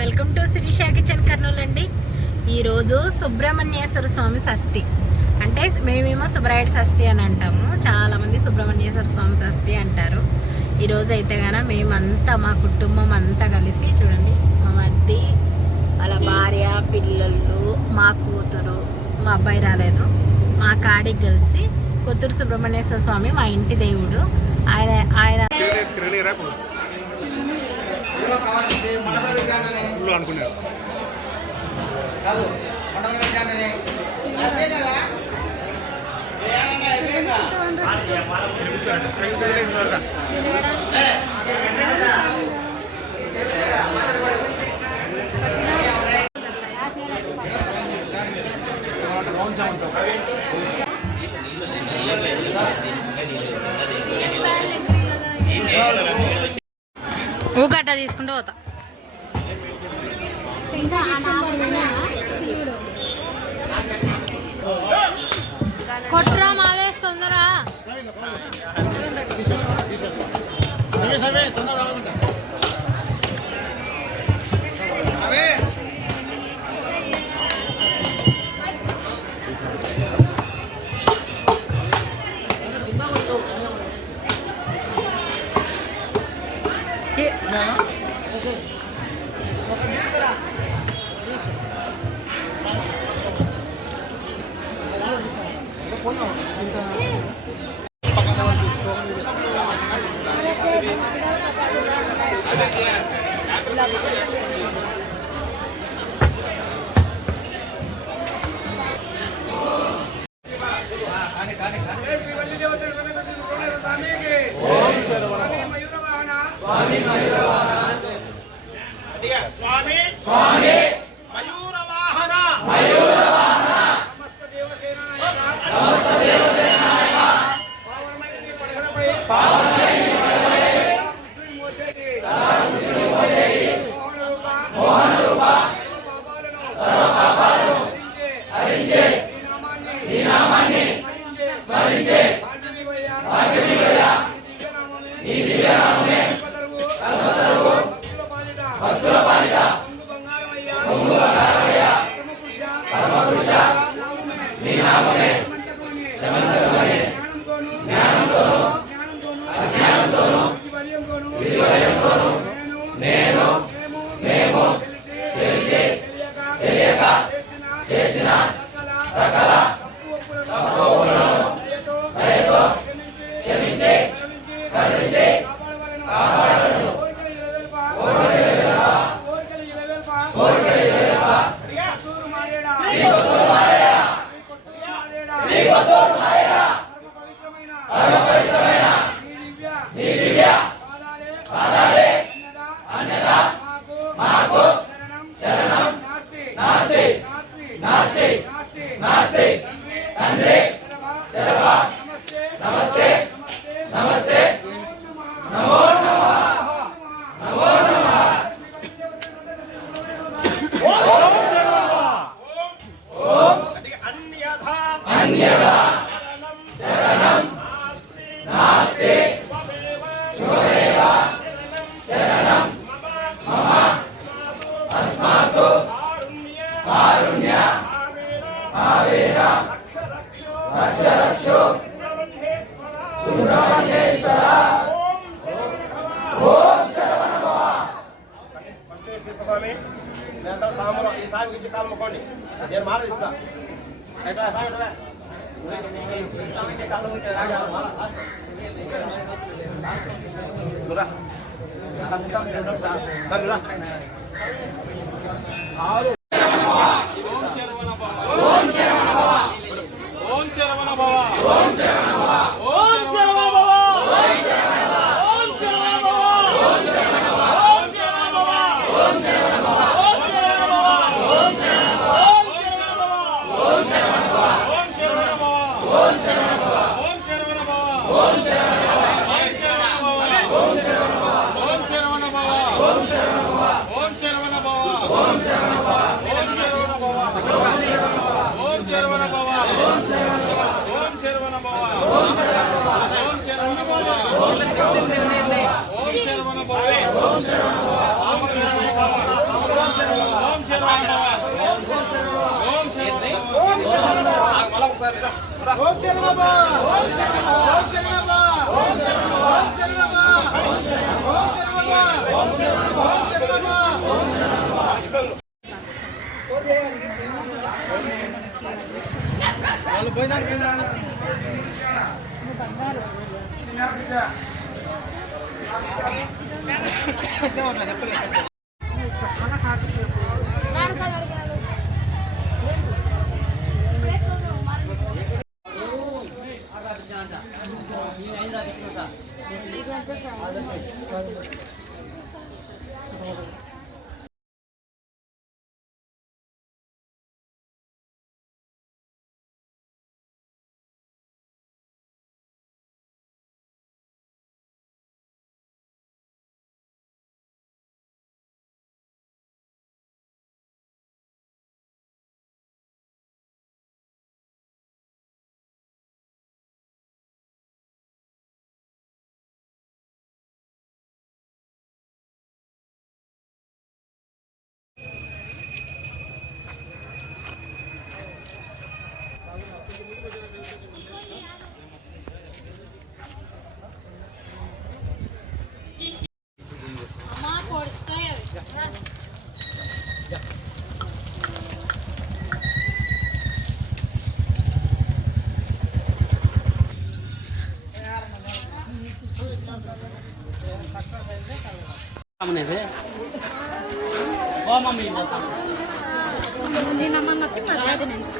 Welcome to Shirisha kitchen Kurnool అండి. ఈరోజు సుబ్రహ్మణ్యేశ్వర స్వామి షష్ఠి, అంటే మేమేమో సుబ్రాయుడు షష్ఠి అని అంటాము, చాలామంది సుబ్రహ్మణ్యేశ్వర స్వామి షష్ఠి అంటారు. ఈరోజు అయితే కనుక మేమంతా మా కుటుంబం అంతా కలిసి చూడండి, మా మర్ది వాళ్ళ భార్య పిల్లలు మా కూతురు, మా అబ్బాయి రాలేదు, మా కాడికి కలిసి కొత్తూరు సుబ్రహ్మణ్యేశ్వర స్వామి మా ఇంటి దేవుడు. ఆయన అనుకున్నారు ఊకట్ట తీసుకుంటూ పోతా. కొట్టురా మావేసి తొందరా. స్వామి స్వామి మయూర వాహన మయూర వాహన సమస్త దేవసేన సమస్త దేవసేన పావనమైన నీ పడగలపై పావనమైన నీ పడగలపై పృథ్వీ మోసేది మోహన రూప సర్వ పాపాలను హరించే నీ నామాన్ని స్మరించే భాగ్యమివయ్య నీ దివ్య నామమే కల్పతరువు భక్తుల పాలిట కొంగు బంగారమయ్య పరమపురుష నీ నామమే శమంతకమని జ్ఞానంతోను అజ్ఞానంతోను విధివలయంతోను నేను మేము తెలిసి తెలియక చేసిన సకల తప్పులను దయతో క్షమించి కరుణించి కాపాడవలెను. నమస్తే నమస్తే నమో ఈ సాంగ్ ఇచ్చి కాలముకోండి, నేను మాట ఇస్తా. ఓం నిన్న మొన్న వచ్చి మా జాతి నుంచి